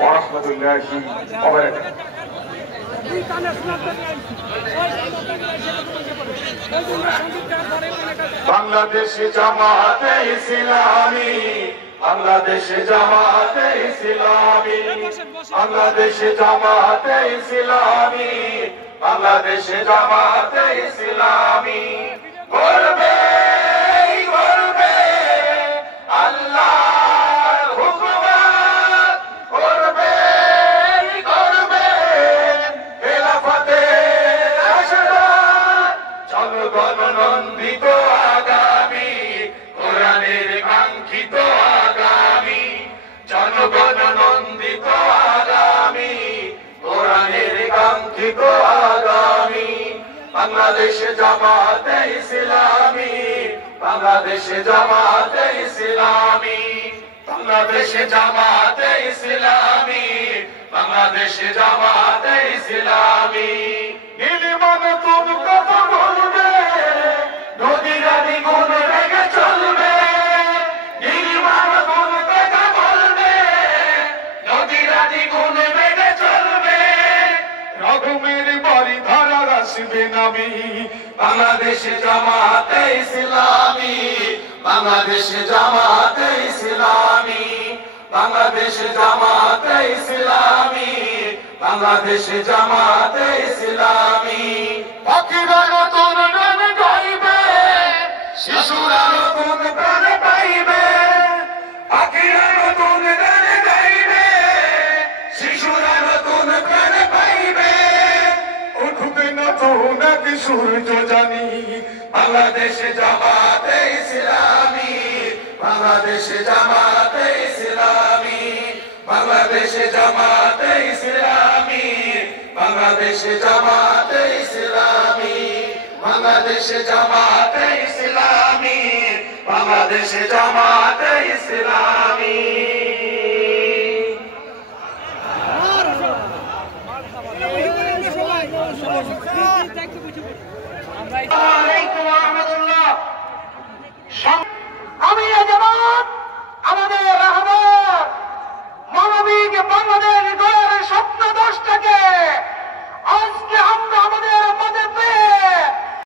ওয়া রাহমাতুল্লাহি ওয়া বারাকাতুহু। বাংলাদেশ জামাতে ইসলামী, বাংলাদেশ জামাতে ইসলামী, বাংলাদেশ জামাতে ইসলামী, বাংলাদেশ জামাতে ইসলামী করবে করবে আল্লাহর হুকুমত, করবে করবে খেলাফতে রাশেদাত, জনগণ নন্দিত আগামী কোরআনের কাঙ্ক্ষিত আগামী, জনগণ নন্দিত আগামী কোরআনের কাঙ্ক্ষিত আগামী। বাংলাদেশ জামাতে ইসলামী, বাংলাদেশ জামাতে ইসলামী, বাংলাদেশ জামাতে ইসলামী, বাংলাদেশ জামাতে ইসলামী। নির্মম তুমি কত বলবে, নদীরা দ্বিগুণ রেগে চলবে, নির্মম তুমি কত বলবে, নদীরা দ্বিগুণ রেগে চলবে, রঘুমের বাড়ি ধারার আসবে নামি। বাংলাদেশ জামাতে ইসলামী, বাংলাদেশ জামাতে ইসলামী, বাংলাদেশ জামাতে ইসলামী, বাংলাদেশ জামাতে ইসলামী। পাখিরা নতুন গান গাইবে, শিশুরা নতুন প্রাণ পাইবে, পাখিরা নতুন গান গাইবে, শিশুরা নতুন প্রাণ পাইবে, উঠবে নতুন এক সূর্য জানি। বাংলাদেশ জামাতে ইসলামী, বাংলাদেশ জামাতে ইসলামী, বাংলাদেশ জামাতে ইসলামী, বাংলাদেশ জামাতে ইসলামী, বাংলাদেশ জামাতে ইসলামী, বাংলাদেশ জামাতে ইসলামী। আমি জামাত